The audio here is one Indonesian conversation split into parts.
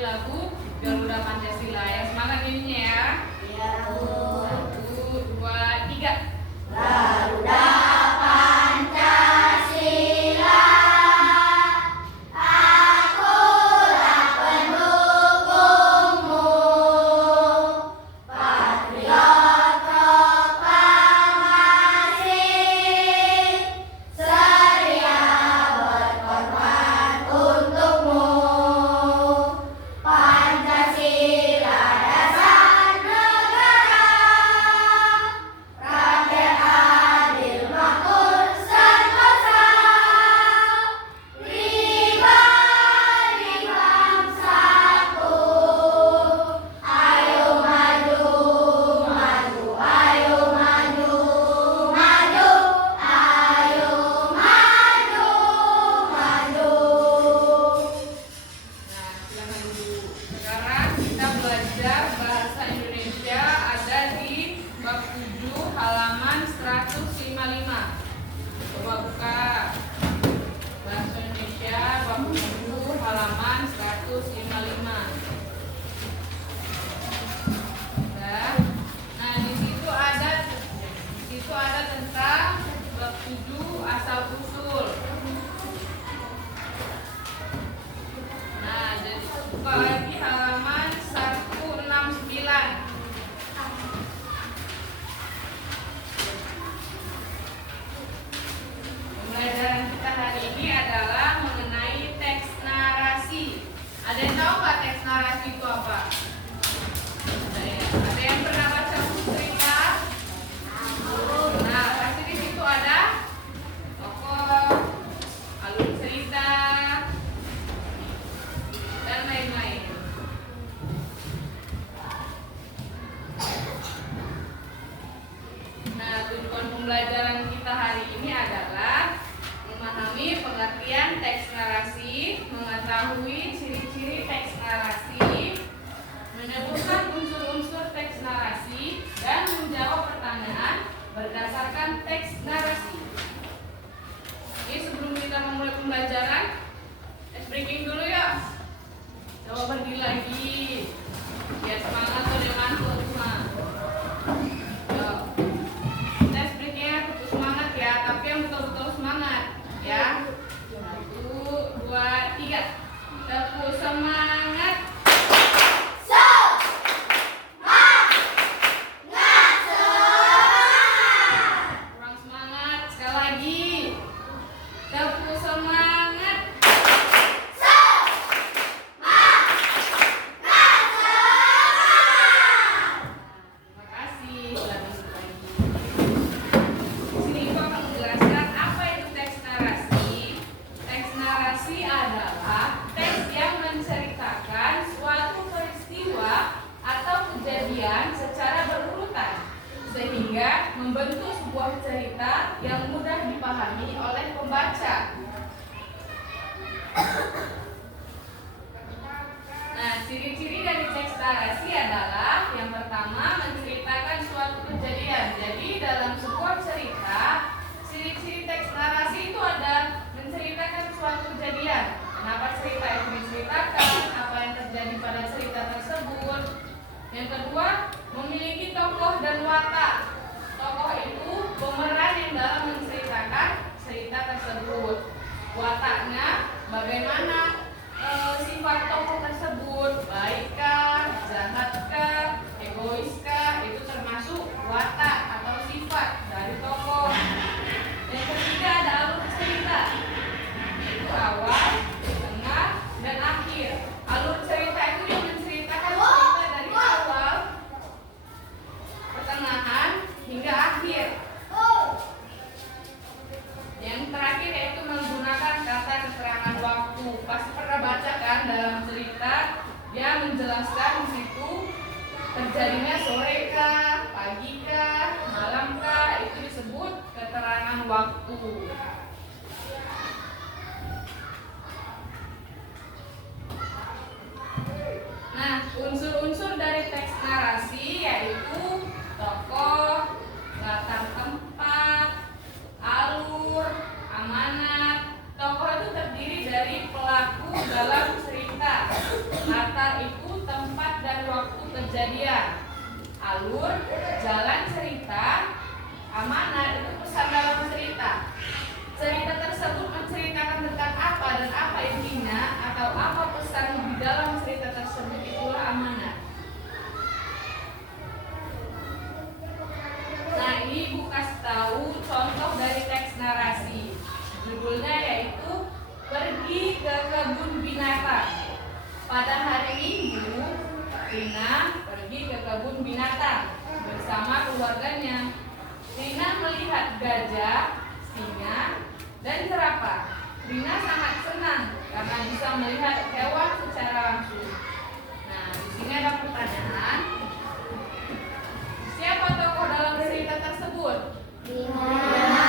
menyanyi lagu Garuda Pancasila. Yang semangat nyanyinya ya. Iya, Bu. 1, 2, 3. Garuda Pancasila, akulah pendukungmu, patriot proklamasi, sedia berkorban untukmu. Pancasila dasar negara, rakyat adil makmur sentosa, pribadi bangsaku. Ayo maju, maju, ayo maju, maju, ayo maju, maju. Nah, silakan dulu. Sekarang kita belajar bahasa Indonesia ada di bab 7 halaman 155. Coba buka bahasa Indonesia bab 7 halaman 155. Udah. Nah, di situ ada tentang bab 7 asal usul. Nah, jadi buka lagi halaman 169. Pembelajaran kita hari ini adalah mengenai teks narasi. Ada yang tahu nggak teks narasi itu apa? Ada ya? Ada yang pernah baca buku cerita? Nah, pasti di situ ada tokoh, alur cerita, dan lain-lain. Nah, tujuan pembelajaran kita hari ini adalah memahami pengertian teks narasi, mengetahui ciri-ciri teks narasi, menyebutkan unsur-unsur teks narasi, dan menjawab pertanyaan berdasarkan teks narasi. Jadi sebelum kita memulai pembelajaran, let's breaking dulu ya. Coba berdiri lagi, biar semangat tuh dia mantul semua. Yuk. Tes breaknya tetap semangat ya, tapi yang betul-betul semangat ya. 1, 2, 3. Tepuk semangat. Kurang semangat, sekali lagi. Tepuk semangat. Terima kasih. Sudah masuk lagi. Di sini Ibu akan menjelaskan apa itu teks narasi. Teks narasi adalah teks yang menceritakan suatu peristiwa atau kejadian secara berurutan sehingga membentuk sebuah cerita yang mudah dipahami oleh pembaca. Nah, ciri-ciri dari teks narasi adalah yang pertama menceritakan suatu kejadian. Jadi dalam sebuah cerita, ciri-ciri teks narasi itu ada menceritakan suatu kejadian. Kenapa cerita itu diceritakan? Apa yang terjadi pada cerita tersebut? Yang kedua, memiliki tokoh dan watak. Tokoh itu pemeran yang dalam menceritakan cerita tersebut. Wataknya bagaimana sifat tokoh tersebut, baikkah, jahatkah, egoiskah, itu termasuk watak atau sifat dari tokoh. Yang ketiga ada alur cerita, itu awal, tengah, dan akhir. Alur cerita itu yang menceritakan cerita dari awal, pertengahan, hingga akhir. Yang terakhir yaitu menggunakan kata keterangan waktu. Pasti pernah baca kan dalam cerita dia menjelaskan di situ terjadinya sore kah, pagi kah, malam kah, itu disebut keterangan waktu. Nah, unsur-unsur dari teks narasi yaitu tokoh, latar tempat, alur, amanat. Tokoh itu terdiri dari pelaku dalam cerita. Latar itu tempat dan waktu kejadian. Alur, jalan cerita. Amanat itu pesan dalam cerita. Cerita tersebut menceritakan tentang apa dan apa intinya atau apa pesan di dalam cerita tersebut, itulah amanat. Nah, ini Ibu kasih tahu contoh dari teks narasi. Judulnya yaitu Pergi ke Kebun Binatang. Pada hari Minggu, Rina pergi ke kebun binatang bersama keluarganya. Rina melihat gajah, singa, dan jerapah. Rina sangat senang karena bisa melihat hewan secara langsung. Nah, di sini ada pertanyaan. Siapa tokoh dalam cerita tersebut? Rina.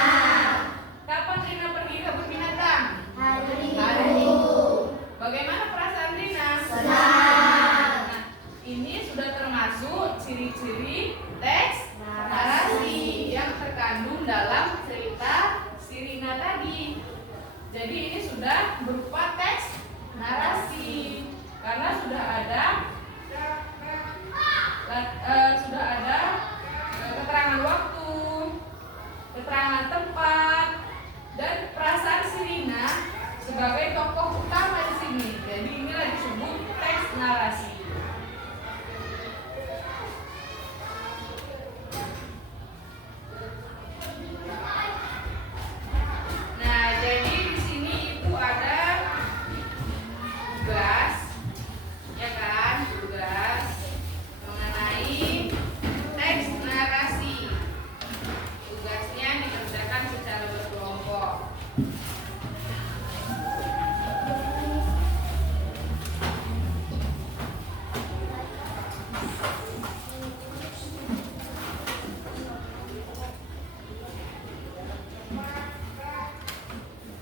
Kapan Rina pergi ke kebun binatang? Hari Minggu. Bagaimana perasaan Rina? Senang. Nah, ini sudah termasuk ciri-ciri teks narasi yang terkandung dalam cerita si Rina tadi. Jadi ini sudah berupa teks narasi karena sudah ada keterangan waktu, keterangan tempat, dan perasaan si Rina sebagai tokoh utama di sini. Jadi inilah disebut teks narasi. Nah, jadi di sini Ibu ada tugas, ya kan? Tugas mengenai teks narasi. Tugasnya dikerjakan secara berkelompok.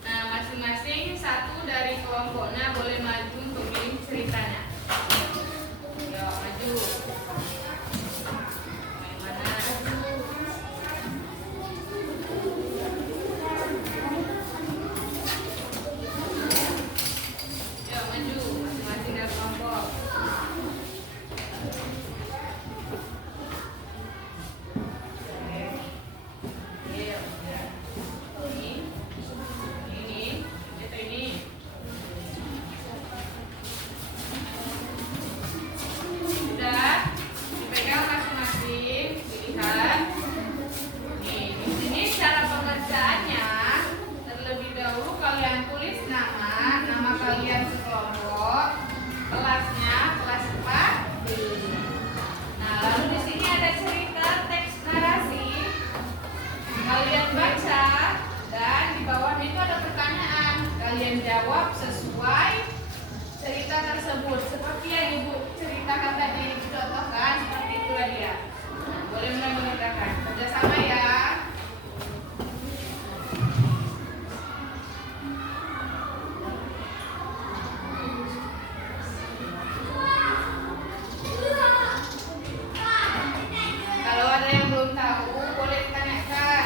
Nah, masing-masing satu dari kelompoknya boleh maju untuk kirim ceritanya. Yuk, maju. Yang mana? Yuk, maju. Masing-masing dari kelompok. Yuk. Ini, itu ini. Sudah dipegang masing-masing, dilihat. Nih, di sini cara pengerjaannya. Terlebih dahulu kalian tulis nama kalian sekelompok, kelasnya, kelas 4. Nah, lalu di sini ada cerita teks narasi. Kalian baca dan di bawahnya itu ada pertanyaan. Kalian jawab sesuai cerita tersebut. Seperti yang Ibu ceritakan tadi, Ibu contohkan, seperti itulah dia. Nah, boleh mulai mengerjakan. Kerjasama ya. Kalau ada yang belum tahu, boleh ditanyakan.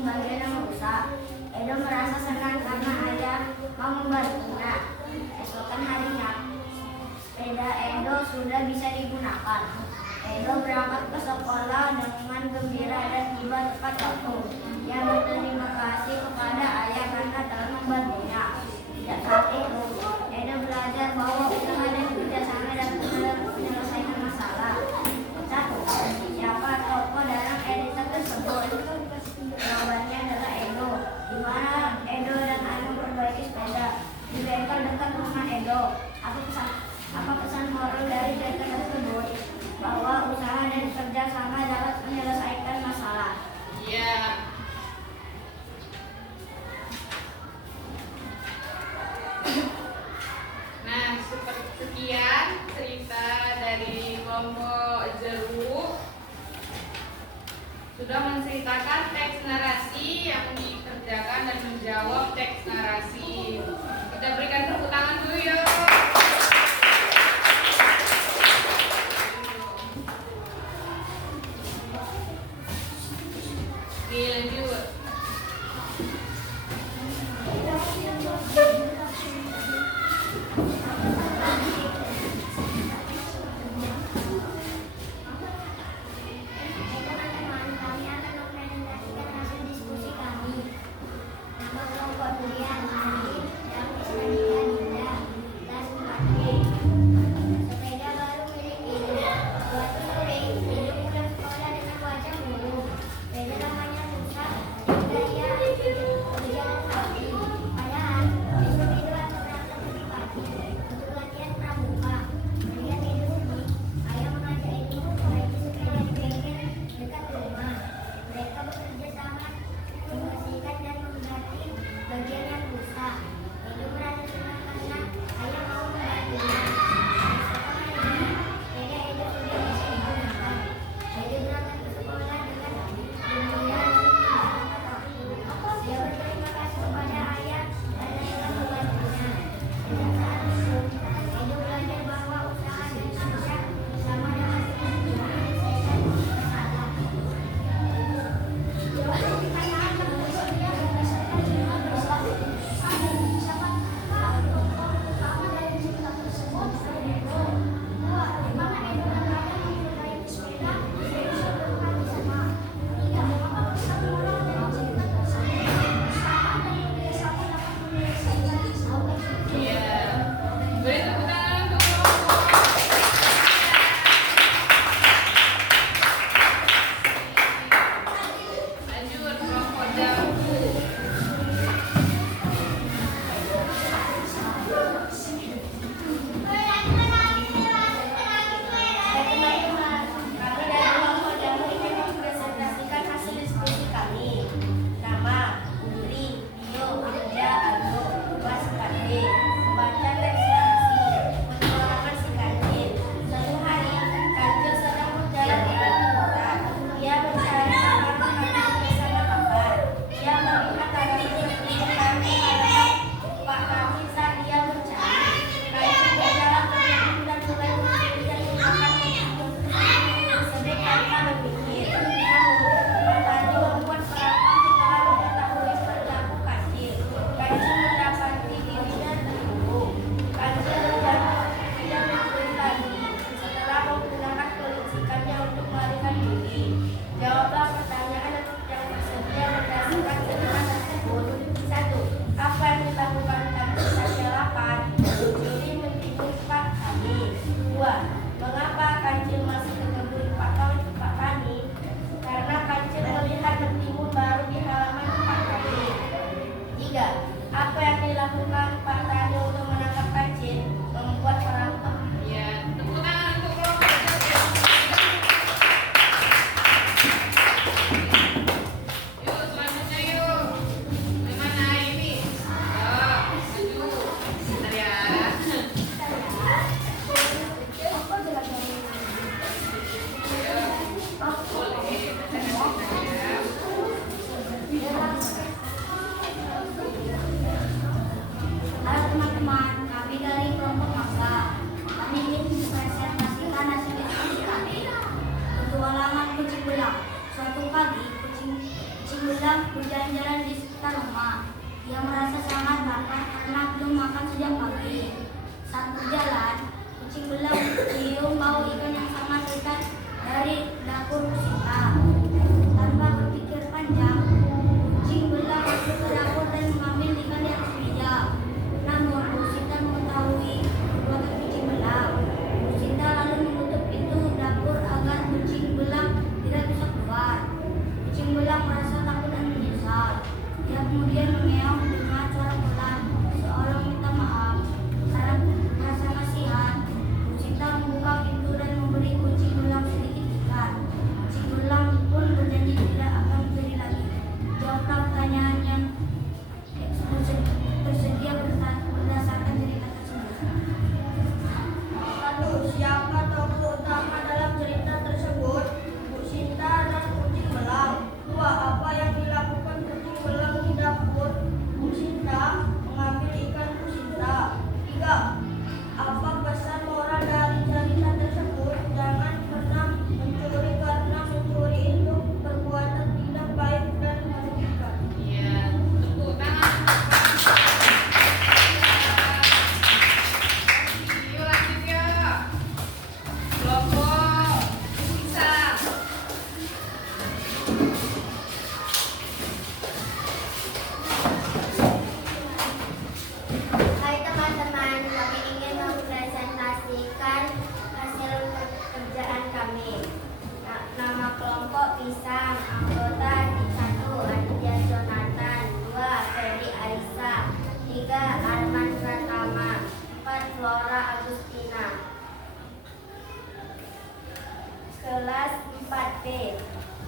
kucing bagian yang rusak. Edo merasa senang karena ayah mau membantunya. Esokan harinya, sepeda Edo sudah bisa digunakan. Edo berangkat ke sekolah dengan gembira dan tiba tepat waktu. Ia berterima kasih kepada ayah karena telah membantunya. Sejak saat itu, Edo belajar bahwa usaha dan kerjasama dapat menyelesaikan masalah. Satu, siapa tokoh dalam editor tersebut? Jawabannya adalah Edo. Di mana Edo dan ayah memperbaiki sepeda di bengkel dekat rumah Edo. Apa pesan moral dari cerita tersebut? Bahwa usaha dan kerja sama dapat menyelesaikan masalah. Iya. Nah, sekian cerita dari kelompok jeruk. Sudah menceritakan teks narasi yang dikerjakan dan menjawab teks narasi. Kita berikan tepuk tangan dulu yuk. Oke, lanjut. Teman-teman, kami akan mempresentasikan hasil diskusi kami. Nama kelompok durian Adit dan Islandia Dinda, kelas 4B. Sepeda baru milik Ibu. Suatu sore, Ibu pulang sekolah dengan wajah murung. Sepeda lamanya rusak hingga ia berjalan kaki. Padahal besok Ibu akan berangkat lebih pagi untuk latihan pramuka. Melihat Ibu sedih, ayah mengajak Ibu memperbaiki sepeda di bengkel dekat rumah. Mereka bekerja sama membersihkan dan mengganti bagian yang rusak. Ibu merasa senang karena ayah mau membantunya. Esok harinya, sepeda Edo sudah bisa digunakan. Edo berangkat ke sekolah dengan gembira dan tidak tepat waktu. Dia berterima kasih kepada ayah karena telah membantunya. Sejak saat itu, Edo belajar bahwa usaha dan kerja sama dapat menyelesaikan masalah. Iya. Beri tepuk tangan untuk kelompok. Lanjut kelompok jambu. Teman-teman, kami dari kelompok jamu ingin mempresentasikan hasil diskusi kami. Nama, Putri, Tio, Anja, Aldo, kelas 4B. Membaca teks narasi, pengalaman si Kancil. Suatu hari, Kancil sedang berjalan di tepi hutan. Ia mencari makanan karena bersama kapan. Ia melihat ada seperti kami halaman Pak Kami saat dia mencari. Kancil berjalan ke tepi dan mulai mencuri dan memakan sedek tanpa berpikir. Namun, Pak Tani membuat perampok setelah mengetahui perilaku Kancil. Kancil mendapati dirinya terkurung. Kancil terjatuh tidak berdiri lagi setelah menggunakan kelicikannya untuk melarikan diri. Jawablah pertanyaan yang tersedia berdasarkan cerita tersebut. 1. Apa yang dilakukan Kancil saat balapan? Mencuri mentimun Pak Tani. 2. Mengapa Kancil masih ke kebun Pak Tani? Karena Kancil melihat mentimun baru di halaman Pak Tani. 3. Apa yang dilakukan Pak Tani untuk menangkap Kancil? Membuat perampok. Iya, tepuk tangan untuk kelompok jeruk. Yuk, selanjutnya yuk. Gimana ini? Ayo, maju. Bentar ya. Boleh, baca ya. Halo teman-teman, kami dari kelompok Masa. Kami ingin mempresentasikan hasil diskusi kami. Petualangan kucing belang. Suatu pagi, kucing belang sedang berjalan-jalan di sekitar rumah. Ia merasa sangat lapar karena belum makan sejak pagi. Saat berjalan, kucing belang mencium bau ikan yang sangat dekat dari dapur Bu Sinta. Tanpa berpikir panjang, kucing belang masuk ke dapur dan mengambil ikan di atas meja. Namun, Bu Sinta mengetahui perbuatan kucing belang. Bu Sinta lalu menutup pintu dapur agar kucing belang tidak bisa keluar. Kucing belang merasa takut dan menyesal. Dia kemudian mengeong dengan suara pelan, seolah minta maaf. Karena merasa kasihan, Bu Sinta membuka pintu dan memberi kucing belang sedikit ikan. Kucing belang pun berjanji tidak akan mencuri lagi. Jawablah pertanyaan yang tersedia berdasarkan cerita tersebut. 1. Siapa tokoh utama dalam cerita tersebut? Bu Sinta dan kucing belang. 2. Apa yang dilakukan kucing belang di dapur Bu Sinta? Mengambil ikan Bu Sinta. 3. Apa pesan moral dari cerita tersebut? Jangan pernah mencuri karena mencuri itu perbuatan tidak baik dan merugikan. Iya, tepuk tangan. Yuk lanjut ya. Kelompok pisang. Hai teman-teman, kami ingin mempresentasikan hasil pekerjaan kami. Nama kelompok pisang, anggota 1. Aditya Jonathan, 2. Ferry Aisyah, 3. Arman Pratama, 4. Flora Agustina. Kelas 4B.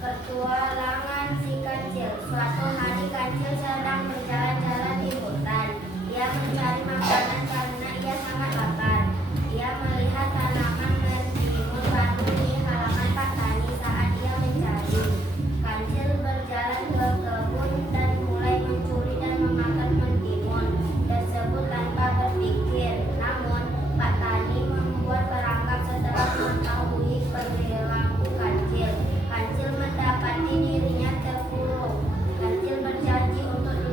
Petualangan si kancil. Suatu hari kancil sedang berjalan-jalan di hutan. Ia mencari makanan karena ia sangat lapar. Ia melihat tanaman mentimun baru di halaman Pak Tani saat ia mencari. Kancil berjalan ke kebun dan mulai mencuri dan memakan mentimun tersebut tanpa berpikir. Namun, Pak Tani membuat perangkap setelah mengetahui perilaku kancil. Kancil mendapati dirinya terkurung. Kancil berjanji untuk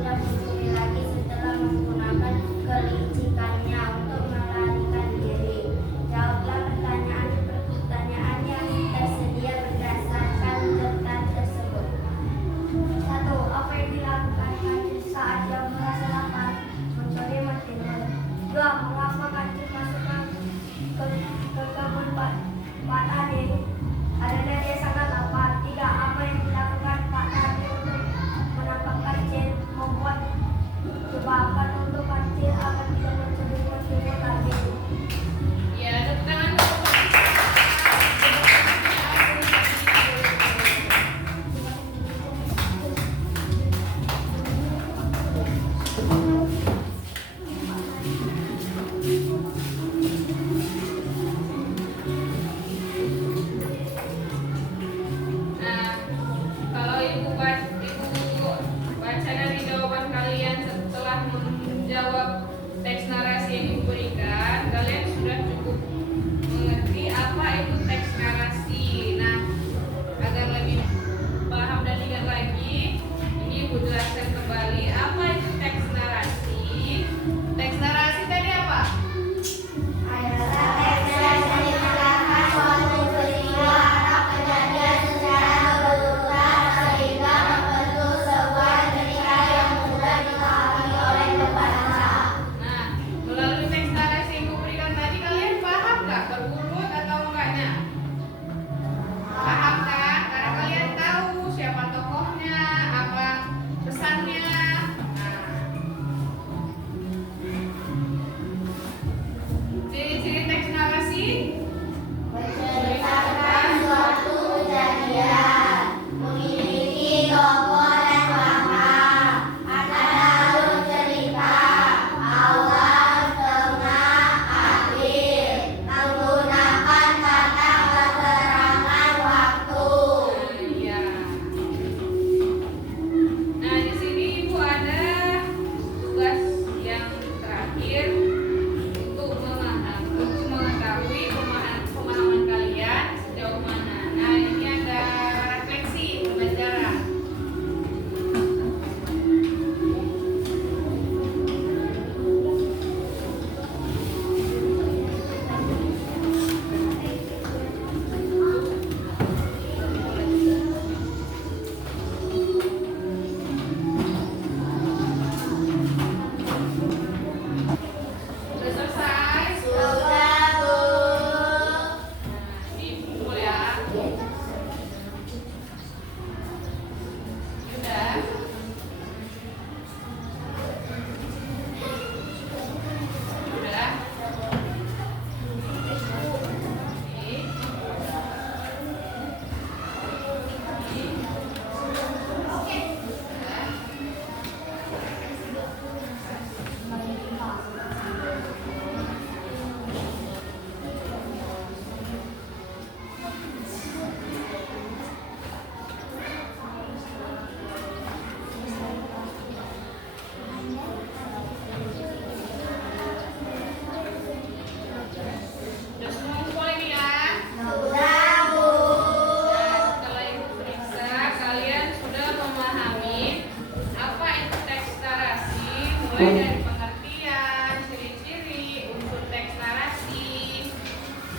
Mulai dari pengertian, ciri-ciri, unsur teks narasi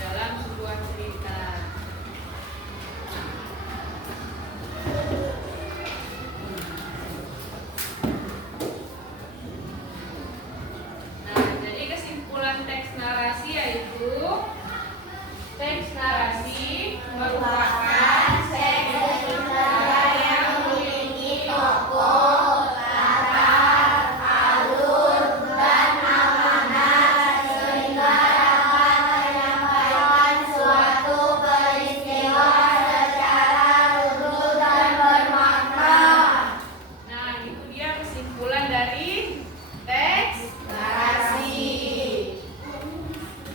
dalam sebuah cerita. Nah, jadi kesimpulan teks narasi yaitu teks narasi merupakan teks cerita yang memiliki tokoh, latar, alur, dan amanat sehingga dapat menyampaikan suatu peristiwa secara runut dan bermakna. Nah, itu dia kesimpulan dari teks narasi.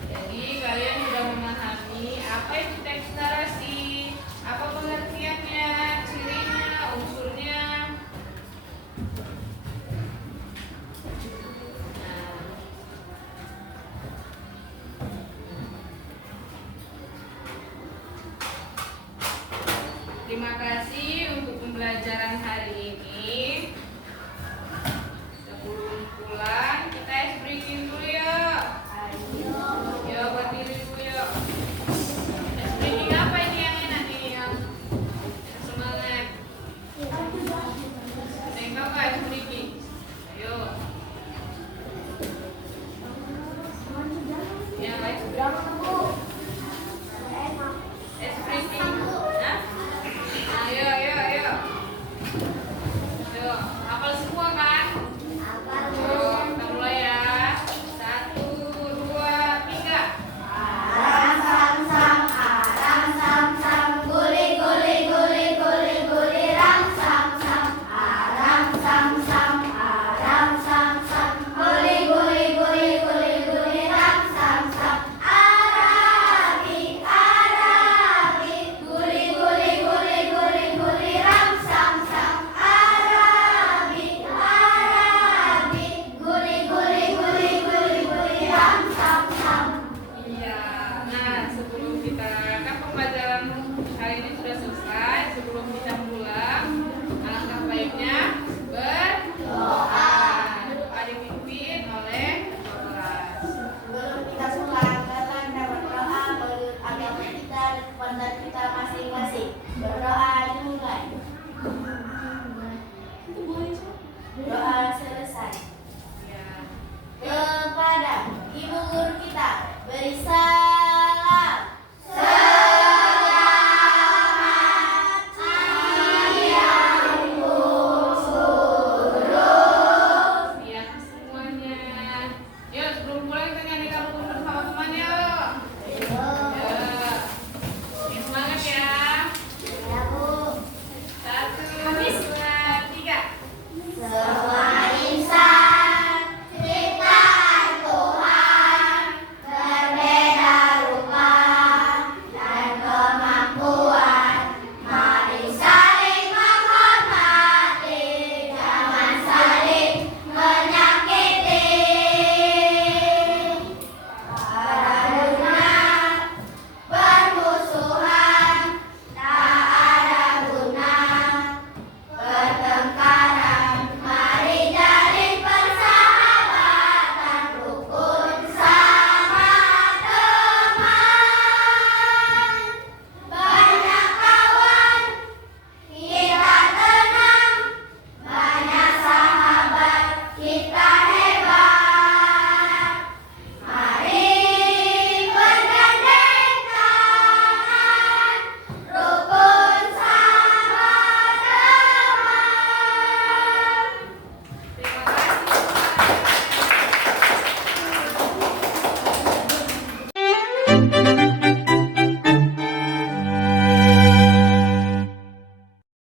Jadi kalian sudah memahami apa itu teks narasi, apa pengertiannya, cirinya, unsurnya. Nah, terima kasih untuk pembelajaran hari